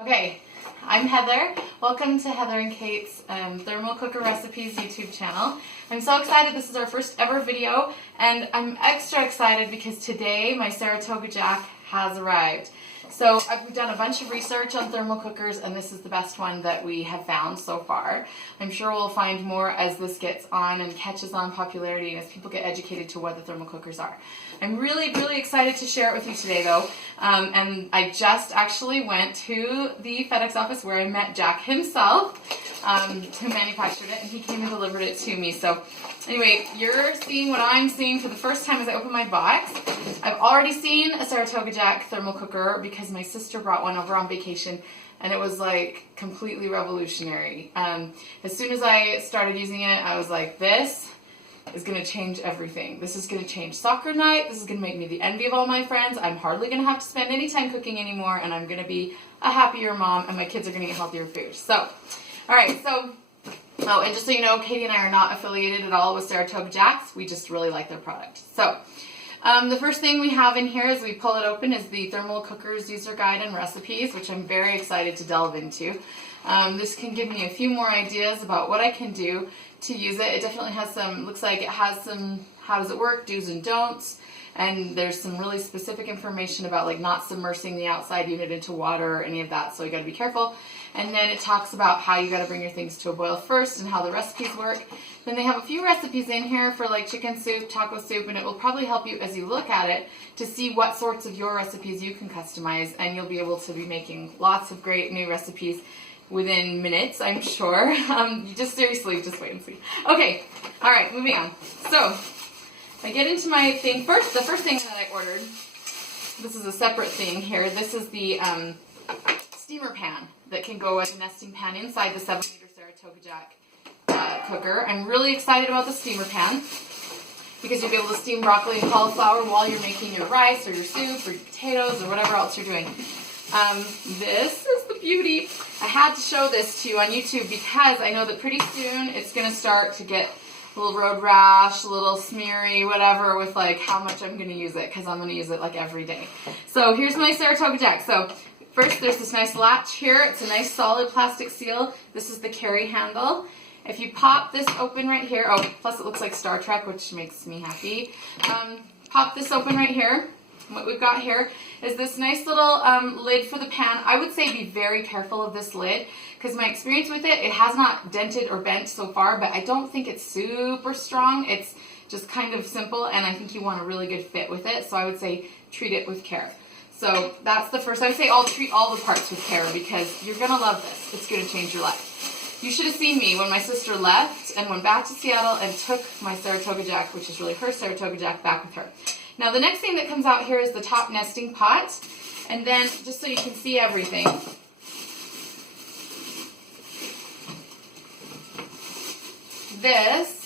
Okay, I'm Heather. Welcome to Heather and Kate's Thermal Cooker Recipes YouTube channel. I'm so excited. This is our first ever video, and I'm extra excited because today my Saratoga Jack has arrived. So I've done a bunch of research on thermal cookers, and this is the best one that we have found so far. I'm sure we'll find more as this gets on and catches on popularity and as people get educated to what the thermal cookers are. I'm really excited to share it with you today though. And I just actually went to the FedEx office where I met Jack himself, who manufactured it, and he came and delivered it to me. So anyway, you're seeing what I'm seeing for the first time as I open my box. I've already seen a Saratoga Jack thermal cooker because my sister brought one over on vacation, and it was like completely revolutionary. As soon as I started using it, I was like, this is going to change everything. This is going to change soccer night. This is going to make me the envy of all my friends. I'm hardly going to have to spend any time cooking anymore, and I'm going to be a happier mom, and my kids are going to eat healthier food. So, alright, so, oh, and just so you know, Katie and I are not affiliated at all with Saratoga Jacks. We just really like their product. So, the first thing we have in here as we pull it open is the Thermal Cookers User Guide and Recipes, which I'm very excited to delve into. This can give me a few more ideas about what I can do to use it. It definitely has some, looks like it has some how does it work, do's and don'ts, and there's some really specific information about like not submersing the outside unit into water or any of that, so you got to be careful. And then it talks about how you got to bring your things to a boil first and how the recipes work. Then they have a few recipes in here for like chicken soup, taco soup, and it will probably help you as you look at it to see what sorts of your recipes you can customize, and you'll be able to be making lots of great new recipes within minutes, I'm sure. Just seriously, just wait and see. Okay, all right, moving on. So I get into my thing first. The first thing that I ordered, this is a separate thing here. This is the steamer pan that can go as a nesting pan inside the 7-liter Saratoga Jack cooker. I'm really excited about the steamer pan because you'll be able to steam broccoli and cauliflower while you're making your rice or your soup or your potatoes or whatever else you're doing. This is the beauty. I had to show this to you on YouTube because I know that pretty soon it's going to start to get a little road rash, a little smeary, whatever, with like how much I'm going to use it, because I'm going to use it like every day. So here's my Saratoga Jack. So first there's this nice latch here. It's a nice solid plastic seal. This is the carry handle. If you pop this open right here, oh, plus it looks like Star Trek, which makes me happy. Pop this open right here. What we've got here is this nice little lid for the pan. I would say be very careful of this lid because my experience with it, it has not dented or bent so far, but I don't think it's super strong. It's just kind of simple, and I think you want a really good fit with it, so I would say treat it with care. So that's the first. I would say treat all the parts with care because you're going to love this. It's going to change your life. You should have seen me when my sister left and went back to Seattle and took my Saratoga Jack, which is really her Saratoga Jack, back with her. Now the next thing that comes out here is the top nesting pot, and then just so you can see everything, this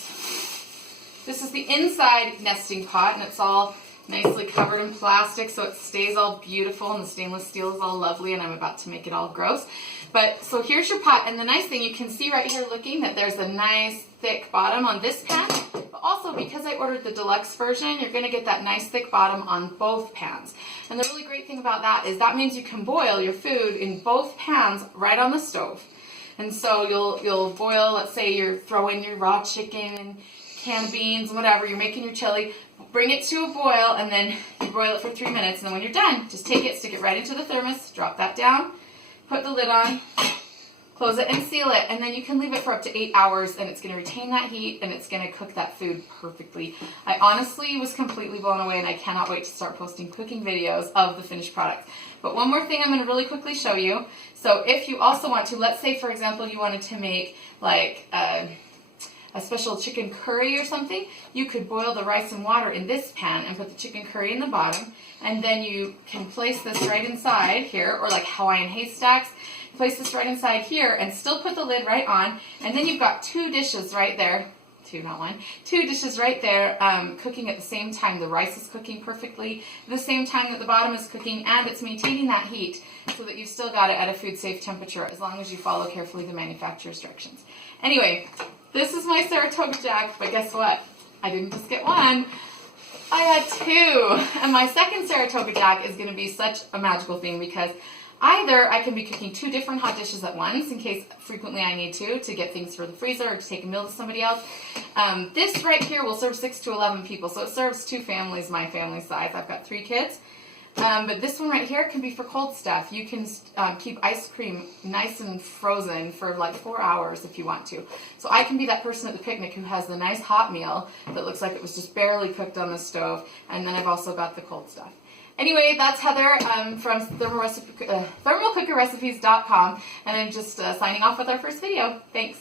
is the inside nesting pot, and it's all nicely covered in plastic so it stays all beautiful, and the stainless steel is all lovely, and I'm about to make it all gross. But so here's your pot, and the nice thing, you can see right here looking that there's a nice thick bottom on this pan, but also because I ordered the deluxe version, you're going to get that nice thick bottom on both pans. And the really great thing about that is that means you can boil your food in both pans right on the stove. And so you'll boil, let's say you're throwing your raw chicken and canned beans and whatever, you're making your chili, bring it to a boil, and then you boil it for 3 minutes, and then when you're done, just take it, stick it right into the thermos, drop that down, put the lid on, close it and seal it, and then you can leave it for up to 8 hours, and it's going to retain that heat, and it's going to cook that food perfectly. I honestly was completely blown away, and I cannot wait to start posting cooking videos of the finished product. But one more thing I'm going to really quickly show you. So if you also want to, let's say for example you wanted to make like a special chicken curry or something, you could boil the rice and water in this pan and put the chicken curry in the bottom, and then you can place this right inside here, or like Hawaiian haystacks, place this right inside here and still put the lid right on, and then you've got two dishes right there, two dishes right there cooking at the same time. The rice is cooking perfectly at the same time that the bottom is cooking, and it's maintaining that heat so that you've still got it at a food safe temperature as long as you follow carefully the manufacturer's directions. Anyway, this is my Saratoga Jack, but guess what? I didn't just get one. I had two. And my second Saratoga Jack is going to be such a magical thing because Either I can be cooking 2 different hot dishes at once in case frequently I need to get things for the freezer or to take a meal to somebody else. This right here will serve 6 to 11 people, so it serves 2 families my family size. I've got 3 kids. But this one right here can be for cold stuff. You can keep ice cream nice and frozen for like 4 hours if you want to. So I can be that person at the picnic who has the nice hot meal that looks like it was just barely cooked on the stove, and then I've also got the cold stuff. Anyway, that's Heather from thermalcookerrecipes.com, and I'm just signing off with our first video. Thanks.